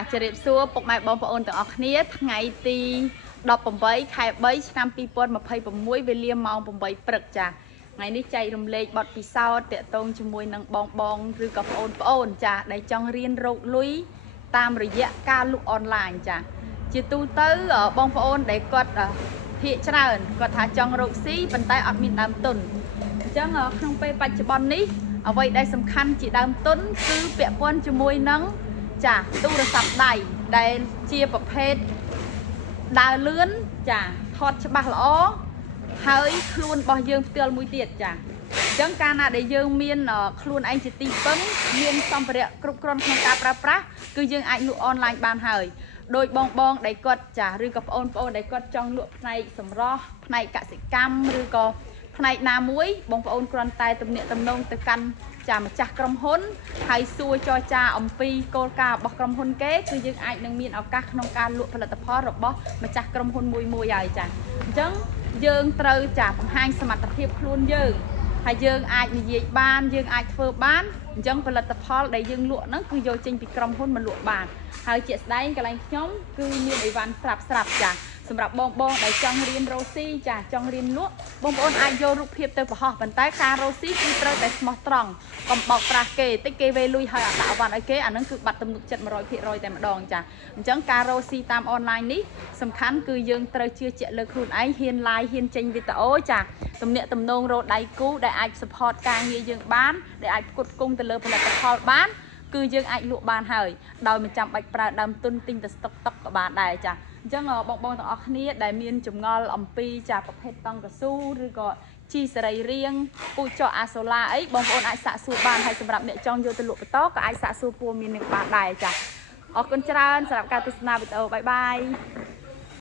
ជម្រាបសួរពុកម៉ែបងប្អូនទាំងអស់គ្នាថ្ងៃទី18ខែ3ឆ្នាំ2026វេលាម៉ោង8ព្រឹកចាថ្ងៃនេះចែករំលែកបទពិសោធន៍តាក់ទងជាមួយនឹងបងឬក៏ប្អូនចាដែលចង់រៀនរកលុយតាមរយៈការលក់អនឡាញចាជាទូទៅបងប្អូនដែលគាត់ភាគច្រើនគាត់ថាចង់រកស៊ីប៉ុន្តែអត់មានដើមទុនអញ្ចឹងក្នុងពេលបច្ចុប្បន្ននេះអ្វីដែលសំខាន់ជាដើមទុនគឺពាក់ព័ន្ធជាមួយនឹងចាទូរស័ព្ទដៃដែលជាប្រភេទដើរលឿនចាថតច្បាស់ល្អហើយខ្លួនរបស់យើងផ្ទាល់មួយទៀតចាអញ្ចឹងកាលណាដែលយើងមានខ្លួនឯងជាទីពឹងមានសម្ភារៈគ្រប់គ្រាន់ក្នុងការប្រើប្រាស់គឺយើងអាចលក់អនឡាញបានហើយដោយបងដែលគាត់ចាឬក៏ប្អូនដែលគាត់ចង់លក់ផ្នែកសម្រស់ផ្នែកកសិកម្មឬក៏ផ្នែកណាមួយបងប្អូនគ្រាន់តែទំនាក់ទំនងទៅកាន់ចាម្ចាស់ក្រុមហ៊ុនហើយសួរចរចាអំពីគោលការណ៍របស់ក្រុមហ៊ុនគេគឺយើងអាចនឹងមានឱកាសក្នុងការលក់ផលិតផលរបស់ម្ចាស់ក្រុមហ៊ុនមួយហើយចាអញ្ចឹងយើងត្រូវចាបង្ហាញសមត្ថភាពខ្លួនយើងហើយយើងអាចនិយាយបានយើងអាចធ្វើបានអញ្ចឹងផលិតផលដែលយើងលក់ហ្នឹងគឺយកចេញពីក្រុមហ៊ុនមកលក់បានហើយជាក់ស្ដែងកន្លែងខ្ញុំគឺមានអីវ៉ាន់ស្រាប់ចាសម្រាប់បងដែលចង់រៀនរកស៊ីចាចង់រៀនលក់បងប្អូនអាចយករូបភាពទៅបង្ហោះប៉ុន្តែការរកស៊ីគឺត្រូវតែស្មោះត្រង់កុំបោកប្រាស់គេតិចគេវេលុយហើយអត់ដាក់អវ៉ាន់ឲ្យគេអាហ្នឹងគឺបាត់ទំនុកចិត្ត 100% តែម្ដងចាអញ្ចឹងការរកស៊ីតាមអនឡាញនេះសំខាន់គឺយើងត្រូវជឿជាក់លើខ្លួនឯងហ៊ាន live ហ៊ានចេញវីដេអូចាទំនាក់ទំនងរកដៃគូដែលអាច support ការងារយើងបានដែលអាចផ្គត់ផ្គង់ទៅលើផលិតផលបានគឺយើងអាចលក់បានហើយដោយមិនចាំបាច់ប្រើដើមទុនទិញទៅស្តុកតុកក៏បានដែរចាអញ្ចឹងបងទាំងអស់គ្នាដែលមានចម្ងល់អំពីចាប្រភេទតង់កស៊ូឬក៏ជីសរីរាង្គពូជចកអាសូឡាអីបងប្អូនអាចសាកសួរបានហើយសម្រាប់អ្នកចង់យកទៅលក់បន្តក៏អាចសាកសួរព័ត៌មាននឹងបានដែរចាអរគុណច្រើនសម្រាប់ការទស្សនាវីដេអូបាយ